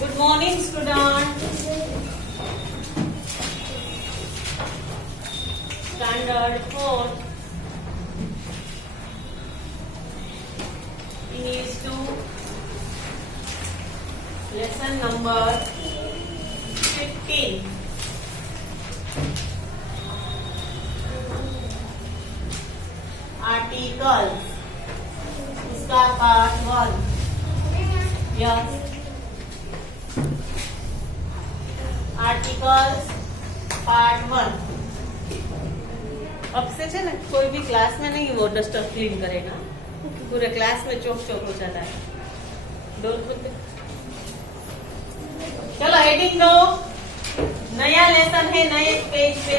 Good morning, student. Standard 4. English 2. Lesson number 15. Articles. इसका part 1. Yes. Articles part 1. अब से है ना कोई भी क्लास में नहीं वो डस्टर क्लीन करेगा, पूरे क्लास में चौक चौक हो जाता है. डोर खुद चलो हेडिंग दो. नया लेसन है, नए पेज पे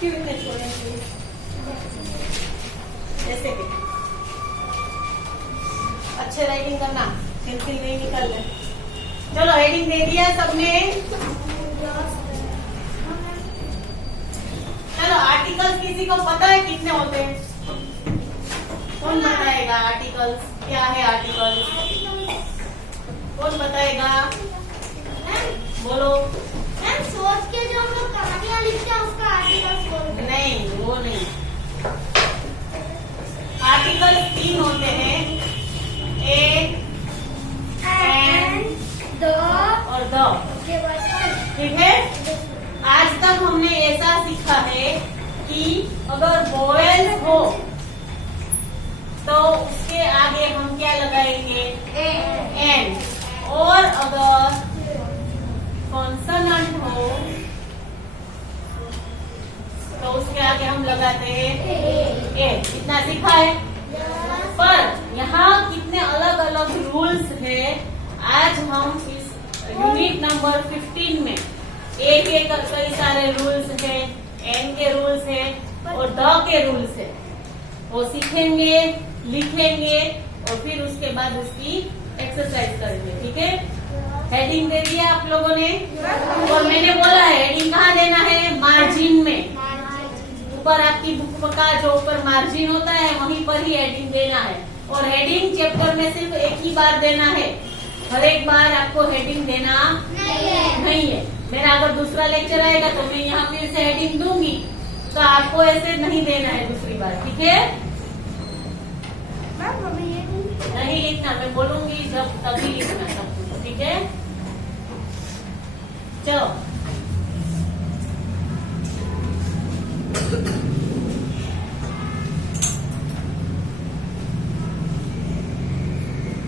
क्यों नहीं छोड़े ऐसे भी अच्छे राइटिंग करना, पेंसिल नहीं निकलना. चलो हेडिंग दे दिया सबने. चलो आर्टिकल्स किसी को पता है कितने होते हैं? कौन बताएगा आर्टिकल्स क्या है? आर्टिकल्स कौन बताएगा? बोलो. सोच के जो हम लोग कहानियां लिखते हैं उसका आर्टिकल्स बोलते हैं. नहीं, वो नहीं. आर्टिकल्स 3 होते हैं, एक एंड द और द. के बाद ठीक है. आज तक हमने ऐसा सीखा है कि अगर वोवेल हो तो उसके आगे हम क्या लगाएंगे? एन. और अगर कॉन्सोनेंट हो तो उसके आगे हम लगाते हैं ए. इतना सीखा है. पर यहाँ कितने अलग अलग रूल्स है. आज हम इस यूनिट नंबर 15 में एक एक कई सारे रूल्स है, एन के रूल्स है और द के रूल्स है, वो सीखेंगे, लिखेंगे और फिर उसके बाद उसकी एक्सरसाइज करेंगे. ठीक है. हेडिंग दे दिया आप लोगों ने और मैंने बोला है हेडिंग कहाँ देना है? मार्जिन में. ऊपर आपकी बुक का जो ऊपर मार्जिन होता है वहीं पर ही हेडिंग देना है. और हेडिंग चैप्टर में सिर्फ एक ही बार देना है, हर एक बार आपको हेडिंग देना नहीं है. मेरा अगर दूसरा लेक्चर आएगा तो मैं यहाँ फिर से हेडिंग दूंगी, तो आपको ऐसे नहीं देना है दूसरी बार. ठीक है. नहीं लिखना, मैं बोलूंगी जब तभी लिखना सब कुछ. ठीक है. चलो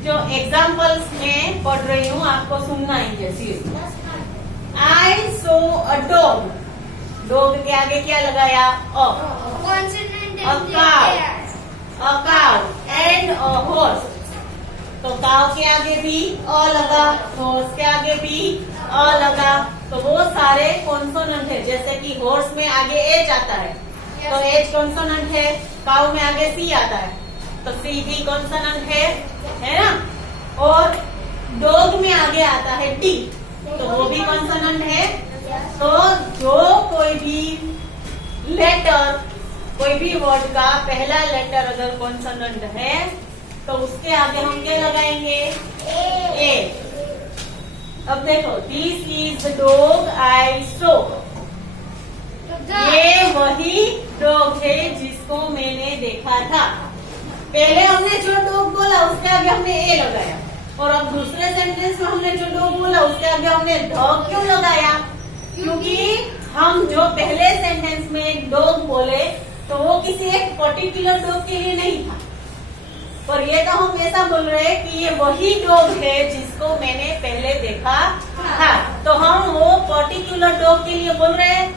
जो एग्जाम्पल्स में पढ़ रही हूँ आपको सुनना ही जैसे. I saw a dog. Dog के आगे क्या लगाया? अ. A cow. A cow and a horse. तो काव के आगे भी अ लगा, हॉर्स के आगे भी अ लगा. तो वो सारे कॉन्सोनेंट है. जैसे कि हॉर्स में आगे एच आता है तो एच कॉन्सोनेंट है. काव में आगे सी आता है तो सी भी कॉन्सोनेंट है ना. और डॉग में आगे आता है डी तो वो भी कॉन्सोनेंट है. तो जो कोई भी लेटर, कोई भी वर्ड का पहला लेटर अगर कॉन्सोनेंट है तो उसके आगे हम क्या लगाएंगे? ए. अब देखो, this is the dog I saw. ये वही डॉग है जिसको मैंने देखा था. पहले हमने जो डॉग बोला उसके आगे हमने ए लगाया और अब दूसरे सेंटेंस में हमने जो डॉग बोला उसके आगे हमने द क्यों लगाया? क्योंकि हम जो पहले सेंटेंस में डॉग बोले तो वो किसी एक पर्टिकुलर डॉग के लिए नहीं था, पर ये तो हम ऐसा बोल रहे हैं कि ये वही डॉग है जिसको मैंने पहले देखा था. तो हम वो पर्टिकुलर डॉग के लिए बोल रहे हैं.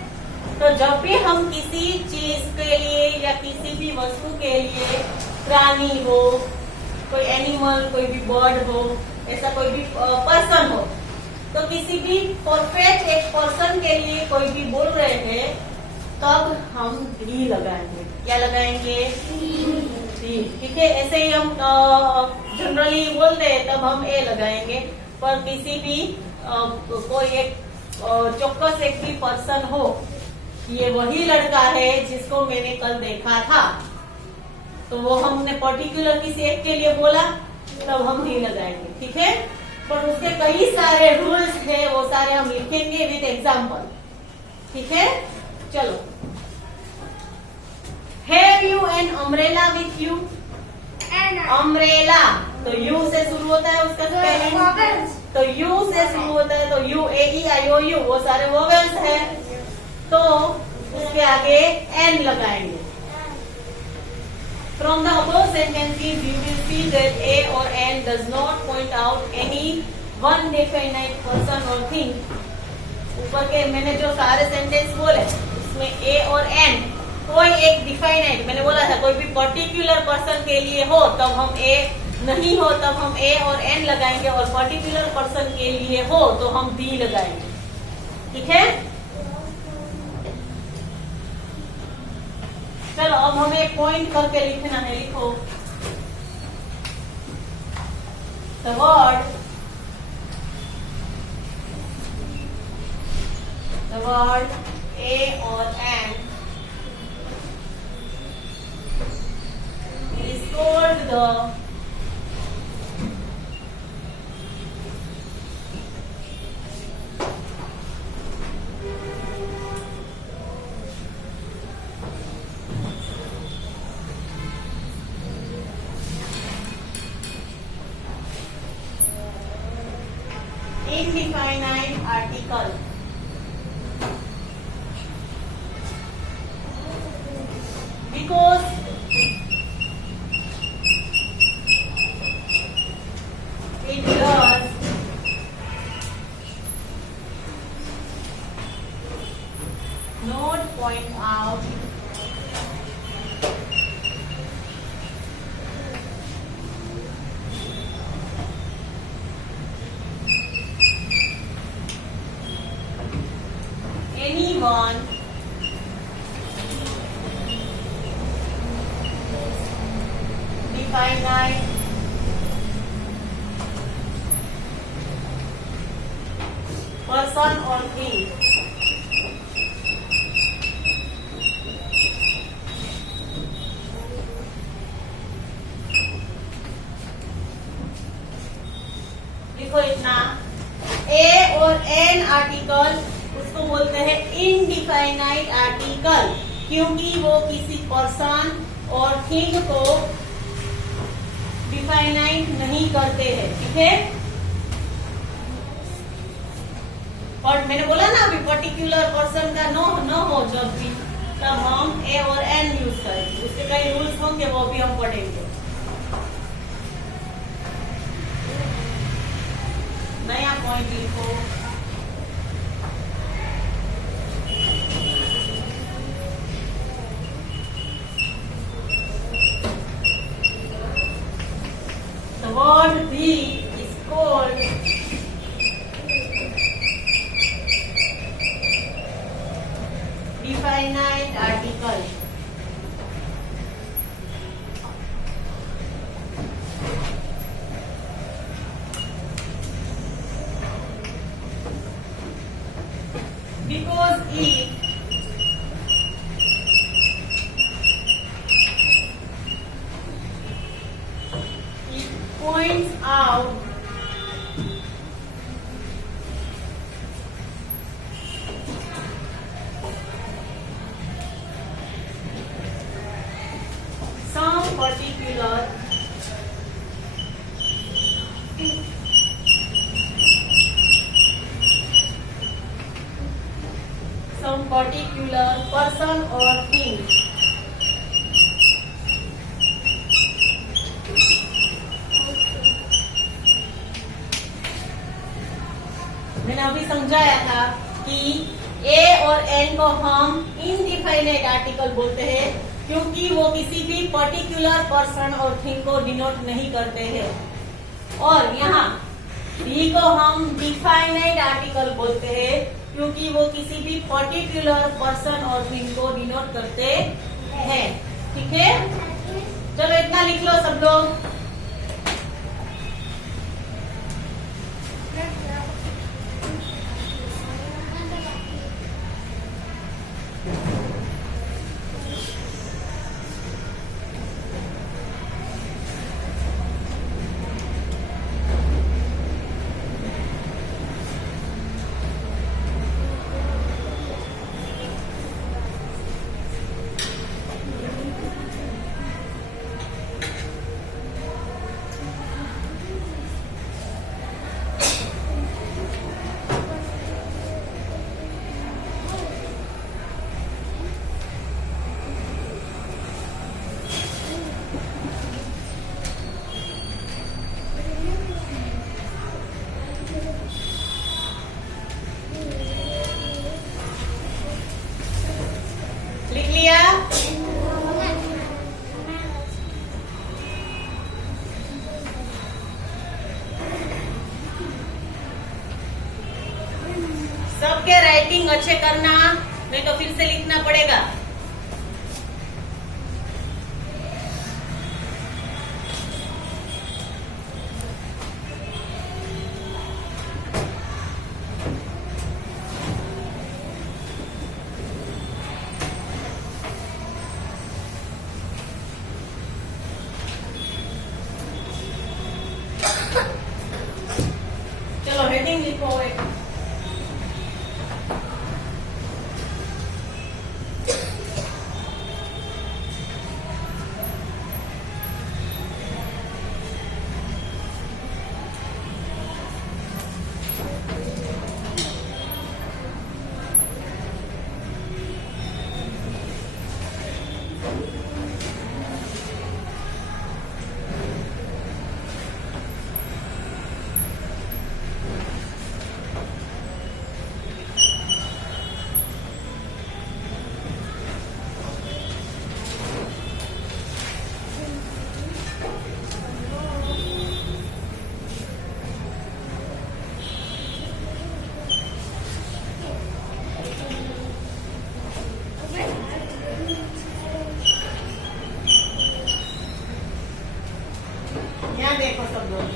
तो जब भी हम किसी चीज के लिए या किसी भी वस्तु के लिए, प्राणी हो, कोई एनिमल, कोई भी बर्ड हो, ऐसा कोई भी पर्सन हो, तो किसी भी परफेक्ट एक पर्सन के लिए कोई भी बोल रहे हैं तब हम डी लगाएंगे. क्या लगाएंगे? डी. ठीक है. ऐसे ही हम जनरली बोलते हैं तब हम ए लगाएंगे. पर किसी भी कोई एक चौक्कस एक भी पर्सन हो, ये वही लड़का है जिसको मैंने कल देखा था, तो वो हमने पर्टिकुलर किसी एक के लिए बोला तब हम ही लगाएंगे. ठीक है. पर उसके कई सारे रूल्स है, वो सारे हम लिखेंगे विद एग्जाम्पल। ठीक है, चलो। Have you an umbrella with you? Umbrella तो यू से शुरू होता है उसका स्पेलिंग, तो यू से शुरू होता है, तो you, A E I O you, वो सारे वोवेल्स है, तो उसके आगे एन लगाएंगे। From the above sentences, you will see that A or N does not point out any one definite person or thing. ऊपर के मैंने जो सारे सेंटेंस बोले उसमें A और N कोई एक डिफाइनाइट, मैंने बोला था कोई भी पर्टिकुलर पर्सन के लिए हो तब हम A, नहीं हो तब हम A और N लगाएंगे, और पर्टिकुलर पर्सन के लिए हो तो हम D लगाएंगे। ठीक है, चलो अब हमें पॉइंट करके लिखना है। लिखो द वर्ड A और N is called the indefinite article. Because it does not point out anyone definite person or thing. देखो इतना A और N आर्टिकल उसको बोलते हैं इनडिफाइनाइट आर्टिकल, क्योंकि वो किसी पर्सन और थिंग को डिफाइनाइट नहीं करते हैं। ठीक है, और मैंने बोला ना अभी पर्टिकुलर पर्सन का न हो जब भी, तब हम ए और एन यूज करेंगे। उसके कई रूल्स होंगे, वो भी हम पढ़ेंगे। नया पॉइंट लिखो। The word the is called definite article. Because it points out some particular person or thing. मैंने अभी समझाया था कि ए और एन को हम इनडिफाइनाइट आर्टिकल बोलते हैं, क्योंकि वो किसी भी पर्टिकुलर पर्सन और थिंग को डिनोट नहीं करते हैं। और यहाँ बी को हम डिफाइनाइट आर्टिकल बोलते हैं, क्योंकि वो किसी भी पर्टिकुलर पर्सन और थिंग को डिनोट करते हैं। ठीक है, चलो इतना लिख लो सब लोग। सबके राइटिंग अच्छे करना, नहीं तो फिर से लिखना पड़ेगा। चलो हेडिंग लिखो एक। यहाँ देखो सब लोग,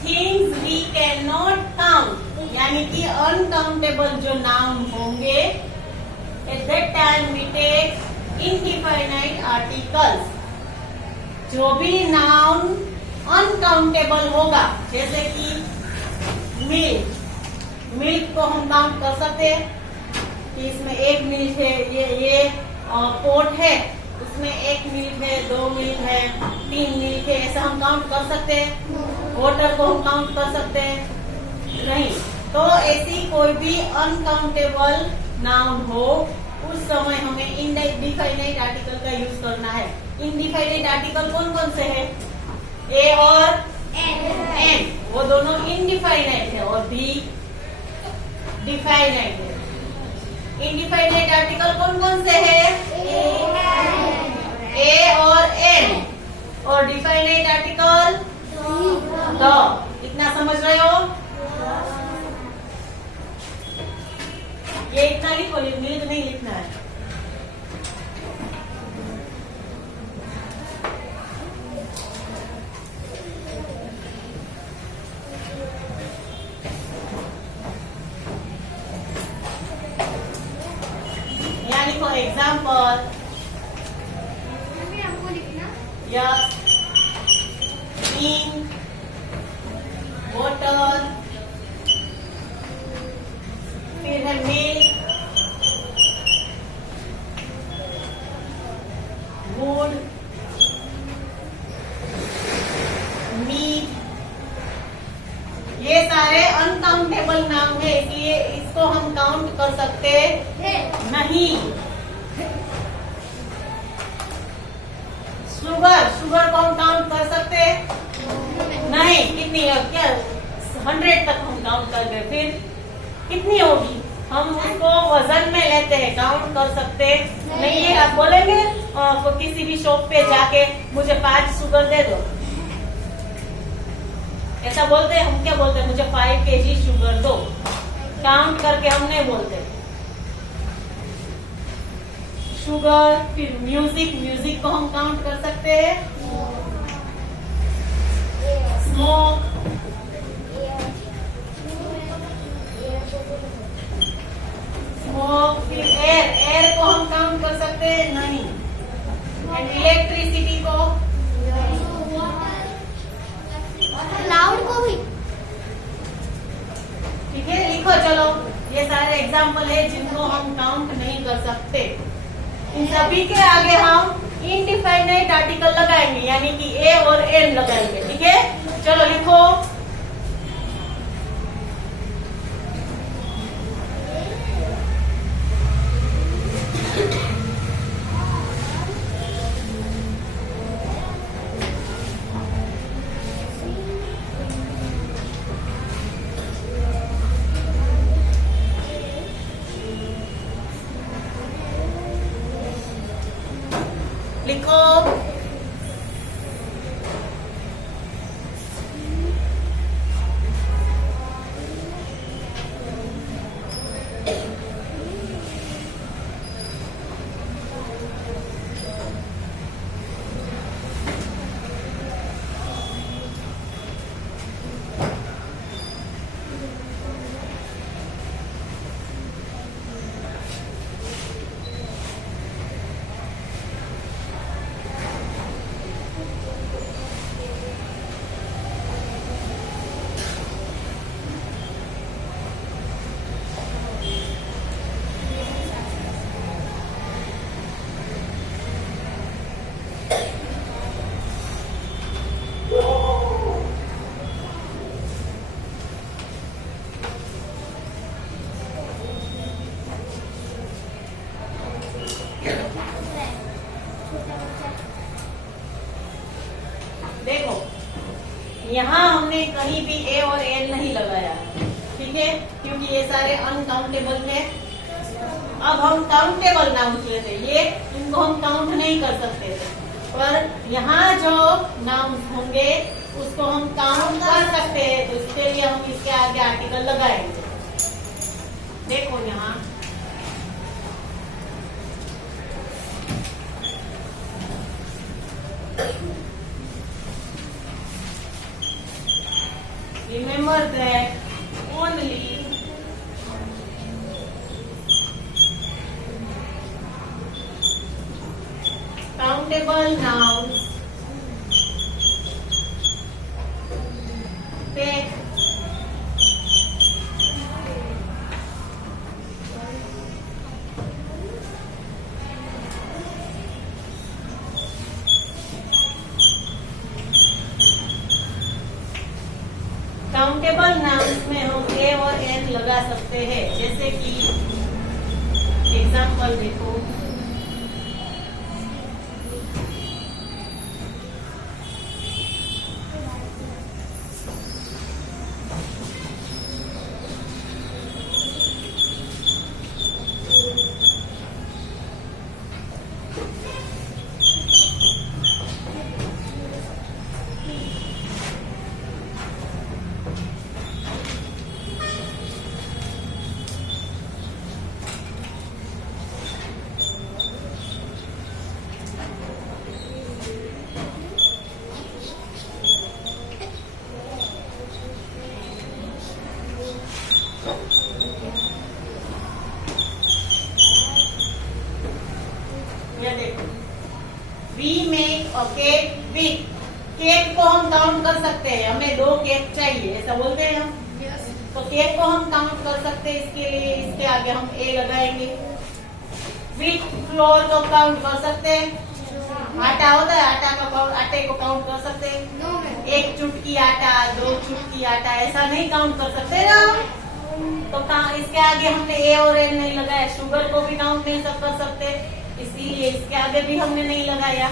things we can not count, यानी कि अनकाउंटेबल जो नाउन होंगे, at that time we take indefinite articles. जो भी नाउन अनकाउंटेबल होगा, जैसे कि मिल्क, मिल्क को हम काउंट कर सकते हैं कि इसमें एक मिल्क है, ये पोट है, उसमें एक मिल्क है, 2 मिल्क है, 3 मिल्क है, ऐसा हम काउंट कर सकते हैं। वाटर को हम काउंट कर सकते हैं? नहीं। तो ऐसी कोई भी अनकाउंटेबल नाउन हो, उस समय हमें इनडिफाइनाइट आर्टिकल का यूज करना है। इनडिफाइनाइट आर्टिकल कौन कौन से है? ए और एन, वो दोनों इनडिफाइनाइट है, और बी डिफाइनाइट है। इनडिफाइनाइट आर्टिकल कौन कौन से है? ए और एन, और डिफाइनाइट आर्टिकल द। इतना समझ रहे हो? ये इतना लिखो, मिल्क नहीं लिखना है। यहाँ लिखो एग्जाम्पल। यस, ink, water, फिर है milk, wood, meat। ये सारे अनकाउंटेबल नाम है, इसलिए इसको हम काउंट कर सकते नहीं। शुगर, शुगर को हम काउंट कर सकते नहीं। कितनी है? क्या 100 तक हम काउंट कर गए, फिर कितनी होगी? हम उसको वजन में लेते हैं, काउंट कर सकते नहीं है। आप बोलेंगे किसी भी शॉप पे जाके मुझे 5 शुगर दे दो, ऐसा बोलते हैं? हम क्या बोलते हैं? मुझे 5 kg शुगर दो। काउंट करके हम नहीं बोलते। शुगर, फिर म्यूजिक, म्यूजिक को हम काउंट कर सकते हैं। स्मोक, स्मोक, फिर एयर, एयर को हम काउंट कर सकते हैं नहीं। एंड इलेक्ट्रिसिटी को, क्लाउड को भी। ठीक है, लिखो चलो। ये सारे एग्जाम्पल है जिनको हम काउंट नहीं कर सकते। इन सभी के आगे हम इनडिफाइनाइट आर्टिकल लगाएंगे, यानी कि ए और एन लगाएंगे। ठीक है, चलो लिखो। लिखो यहाँ हमने कहीं भी ए और एन नहीं लगाया, ठीक है, क्योंकि ये सारे अनकाउंटेबल है। अब हम काउंटेबल नाउन्स लेते, ये इनको हम काउंट नहीं कर सकते थे, पर यहाँ जो नाउन्स होंगे उसको हम काउंट कर सकते हैं, तो इसके लिए हम इसके आगे आर्टिकल लगाएंगे। देखो यहाँ remember that only countable nouns take countable nouns में हम ए और एन लगा सकते हैं, जैसे कि एग्जाम्पल देखो, ये देखो, we make a cake big. Cake को हम काउंट कर सकते हैं, हमें 2 केक चाहिए, ऐसा बोलते हैं हम। तो केक को हम काउंट कर सकते हैं, इसके लिए इसके आगे हम ए लगाएंगे। व्हीट फ्लोर को काउंट कर सकते हैं, आटा होता है, आटे को काउंट कर सकते हैं, 1 चुटकी आटा, 2 चुटकी आटा, ऐसा नहीं काउंट कर सकते ना। तो इसके आगे हमने ए और एन नहीं लगाया। शुगर को भी काउंट नहीं कर सकते, इसीलिए इसके आगे भी हमने नहीं लगाया।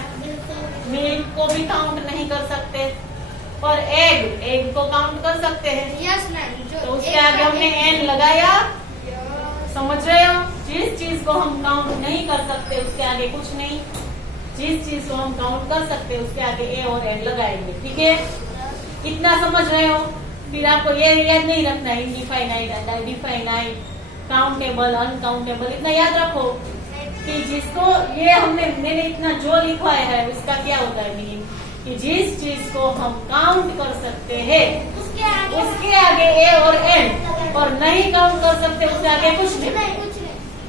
मिल्क को भी काउंट नहीं कर सकते, पर एग को काउंट कर सकते हैं। Yes ma'am. तो उसके आगे हमने एन लगाया। समझ रहे हो, जिस चीज को हम काउंट नहीं कर सकते उसके आगे कुछ नहीं, जिस चीज को हम काउंट कर सकते उसके आगे ए और एन लगाएंगे, ठीक है। इतना समझ रहे हो। फिर आपको ये याद नहीं रखना, इनडिफाइनाइट, डिफाइनाइट, काउंटेबल, अनकाउंटेबल, इतना याद रखो कि जिसको ये मैंने इतना जो लिखवाया है उसका क्या होता है मीनिंग, कि जिस चीज को हम काउंट कर सकते हैं उसके आगे ए और एन, और नहीं काउंट कर सकते उसके आगे कुछ नहीं।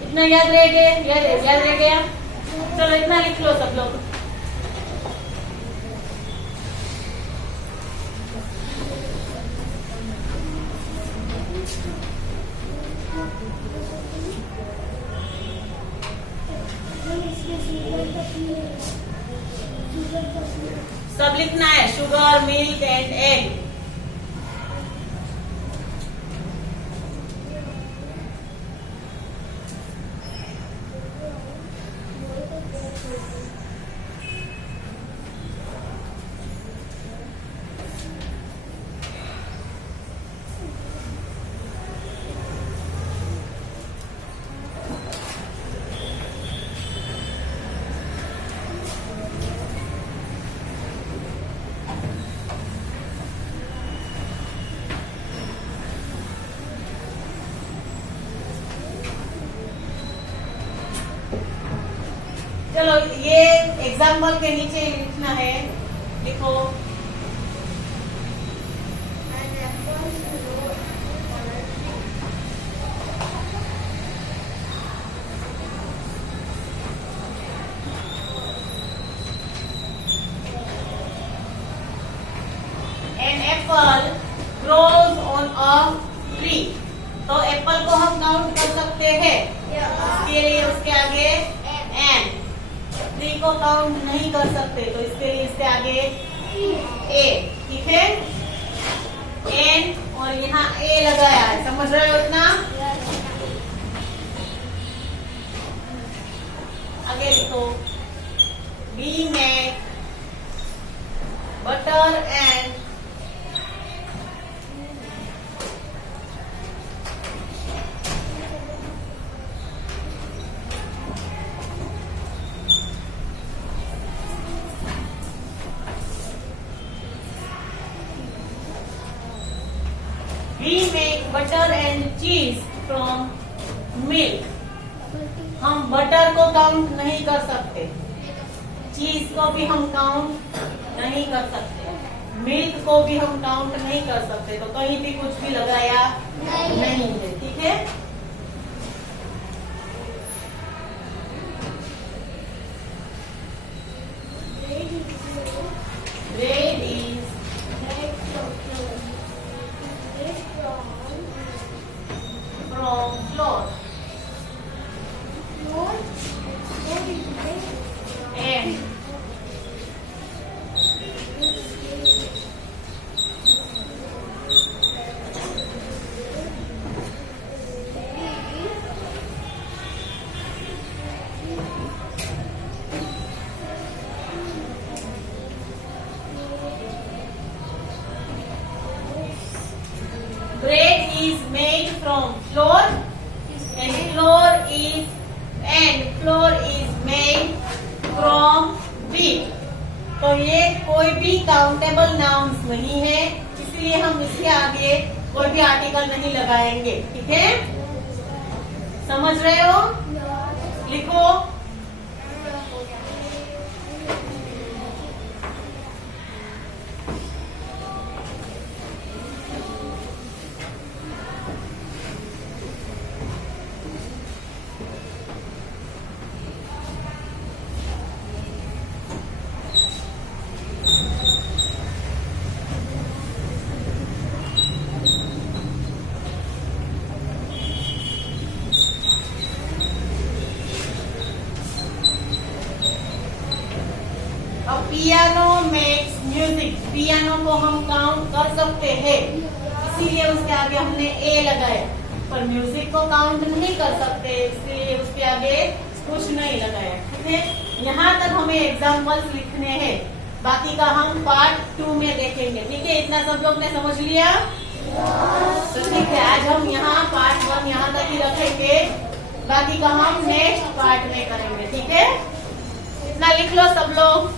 इतना याद रह गया, याद रह गया। चलो इतना लिख लो सब लोग। सब लिखना है, शुगर, मिल्क एंड एग। चलो ये एग्जाम्पल के नीचे लिखना है, लिखो an apple grows on a tree. तो एप्पल को हम काउंट कर सकते हैं, इसके लिए उसके आगे एन। ट्री को काउंट नहीं कर सकते, तो इसके लिए इसके आगे ए, ठीक है। एन और यहाँ ए लगाया है, समझ रहे हो इतना। आगे लिखो, we make butter and we make butter and cheese from milk. हम बटर को काउंट नहीं कर सकते, चीज को भी हम काउंट नहीं कर सकते, मिल्क को भी हम काउंट नहीं कर सकते। तो कहीं भी कुछ भी लगाया नहीं है, ठीक है। Bread is from floor and bread is made from flour and flour is made from wheat। तो ये कोई भी काउंटेबल नाउन्स नहीं है, इसलिए हम इसके आगे कोई भी आर्टिकल नहीं लगाएंगे, ठीक है। समझ रहे हो? लिखो। अब पियानो मेक्स म्यूजिक, पियानो को हम काउंट कर सकते हैं, इसीलिए उसके आगे हमने ए लगाया। पर म्यूजिक को काउंट नहीं कर सकते, इसलिए उसके आगे कुछ नहीं लगाया, ठीक है। यहाँ तक हमें एग्जाम्पल्स लिखने हैं, बाकी का हम पार्ट 2 में देखेंगे, ठीक है। इतना सब लोग ने समझ लिया? तो ठीक है, आज हम यहाँ पार्ट 1 यहाँ तक ही रखेंगे, बाकी का हम नेक्स्ट पार्ट में करेंगे, ठीक है। इतना लिख लो सब लोग।